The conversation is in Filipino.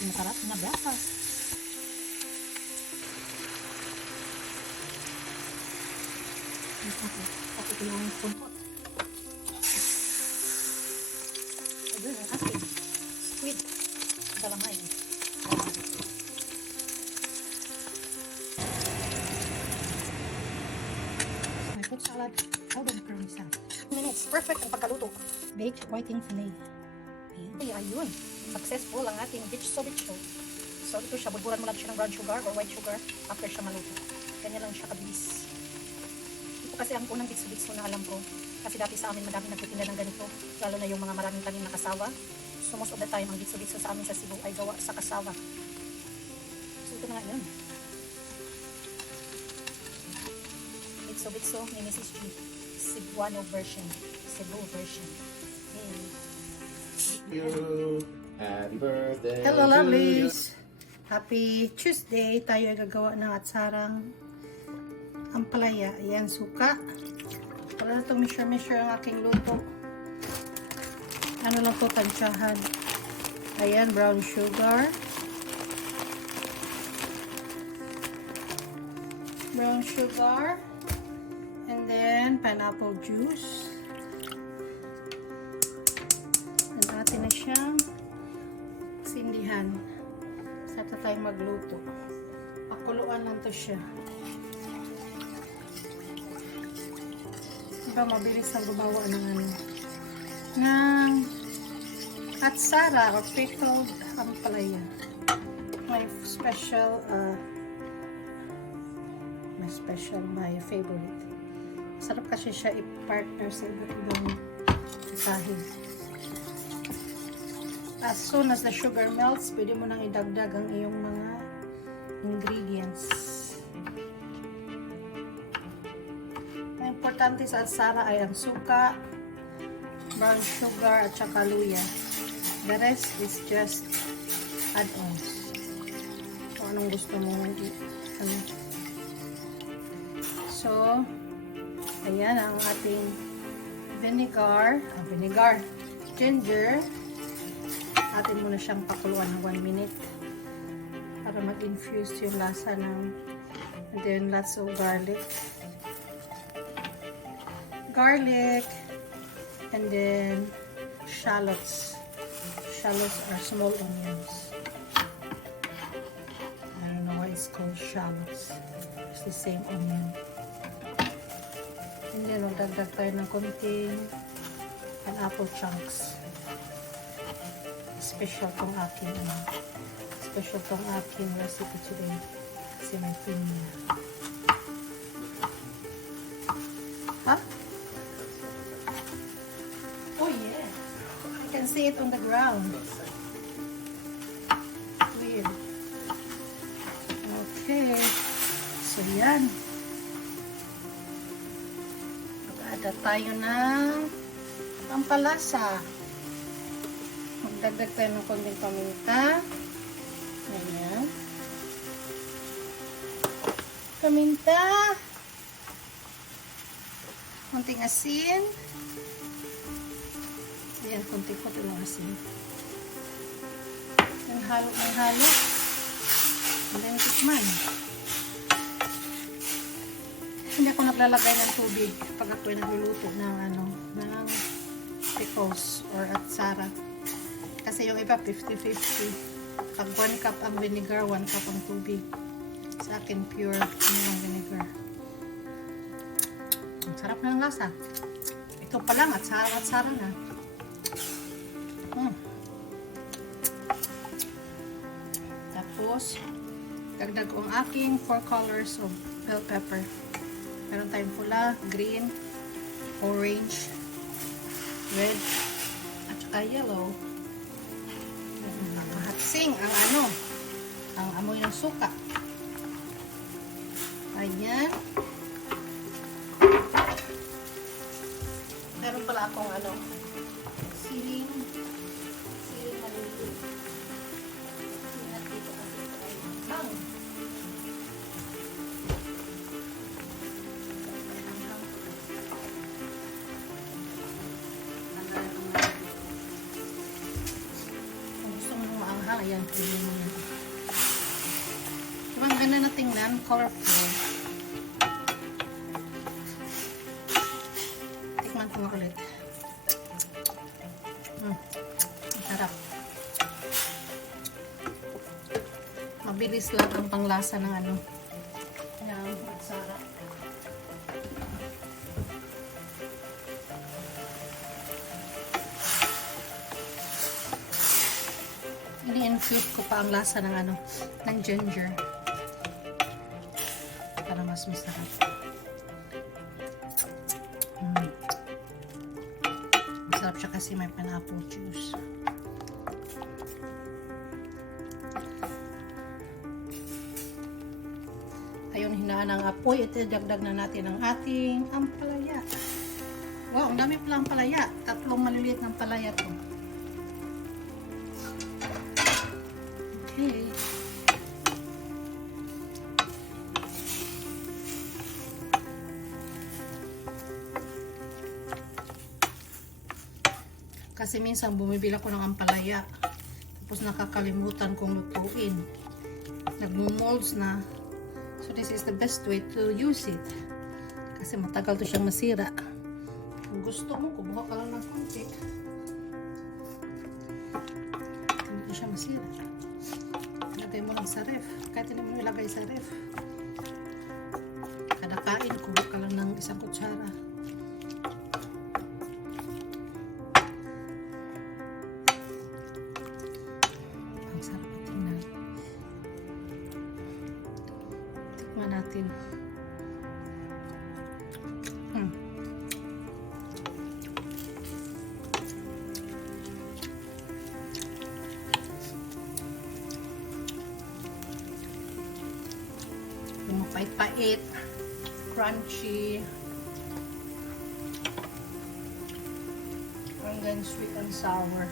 ating masarap na breakfast. Tapos ito yung puntot. Ito yung ating squid. Galamay. My fruit salad. Alden curly salad. 2 minutes. Perfect ang pagkaluto. Baked whiting fillet. Ayun. Successful ang ating beach sobicho. So ito siya. Bulburan mo lang siya ng brown sugar or white sugar after siya maluto. Ganyan lang siya kabilis. Ito kasi ang unang beach sobicho na alam ko. Kasi dati sa amin madami nagtitinda ng ganito. Lalo na yung mga maraming tanim na kasawa. So most of the time, ang bitso-bitso sa amin sa Cebu ay gawa sa kasawa. So ito na nga yun. Bitso-bitso ni Mrs. G. Cebuano version. Cebu version. Hey. Happy birthday. Hello lovelies! Happy Tuesday! Tayo ay gagawa ng atsarang ampalaya. Ayan, suka. Para na itong measure ang aking luto. Ano lang to, tansyahan. Ayan, brown sugar. Brown sugar. And then, pineapple juice. And atin na siyang sindihan. Sarap na tayong magluto. Pakuluan lang to siya. Diba, mabilis ang gumawa ng ano. Ng atsara or pickled ampalaya. My favorite. Sarap kasi siya i-partner sa iba't ibang kahin. As soon as the sugar melts, pwede mo nang idagdag ang iyong mga ingredients. Ang importante sa atsara ay ang suka, brown sugar at saka luya. The rest is just add-ons. Kung anong gusto mo ano. So, ayan ang ating vinegar, ginger. Atin muna siyang pakuluan ng 1 minute para mag-infuse yung lasa ng, and then lots of garlic. And then, shallots. Shallots are small onions. I don't know why it's called shallots. It's the same onion. And then, magdagdag tayo ng konting pineapple chunks. Special tong aking recipe today. Kasi may pinya. See it on the ground. Weird. Okay. So, yan. Mag-add tayo ng pampalasa. Magdagdag tayo ng konting paminta. Ayan. Paminta. Konting asin. Ayan, konti-konti lang asin. Yung halo. And then, tikman. Hindi ako naglalagay ng tubig pag ako nagluluto ng ng pickles or atsara. Kasi yung iba, 50-50. Pag 1 cup ang vinegar, 1 cup ang tubig. Sa akin, pure vinegar. Ang sarap na ng lasa. Ito pa lang, atsara na. Tapos, dagdag ko ang aking 4 colors of bell pepper. Meron tayong pula, green, orange, red, at saka yellow. Nakahatsing ang amoy ng suka. Ayan. Meron pala akong siling maliliit. Sinat dito kasi ito ay hang. Kung gusto mo maanghang, ayan yan. Tignan mo yan. Diba ang ganda na tingnan? Colorful. Tikman ko nga ulit. Sarap. Mabilis lang ang panglasa ng ano. Ng matsara. Ini-infuse ko pa ang lasa ng ano, ng ginger. Para mas masarap. Masarap siya kasi may pineapple juice. Ayun, hinaan ang apoy. Ito, dagdag na natin ang ating ampalaya. Wow, ang dami pala ampalaya. 3 maliliit ng ampalaya to. Okay. Kasi minsan bumibili ako ng ampalaya. Tapos nakakalimutan kong lutuin. Nagmo-molds na. So this is the best way to use it. Kasi matagal to siyang masira. Kung gusto mo, kumuha ka lang ng konti. Hindi to siya masira. Ilagay mo lang sa ref. Kahit hindi mo ilagay sa ref. Kada kain, kumuha ka lang ng 1 kutsara. Ang sarap at tingnan. Tikman natin. Mapait-pait, crunchy, and then sweet and sour.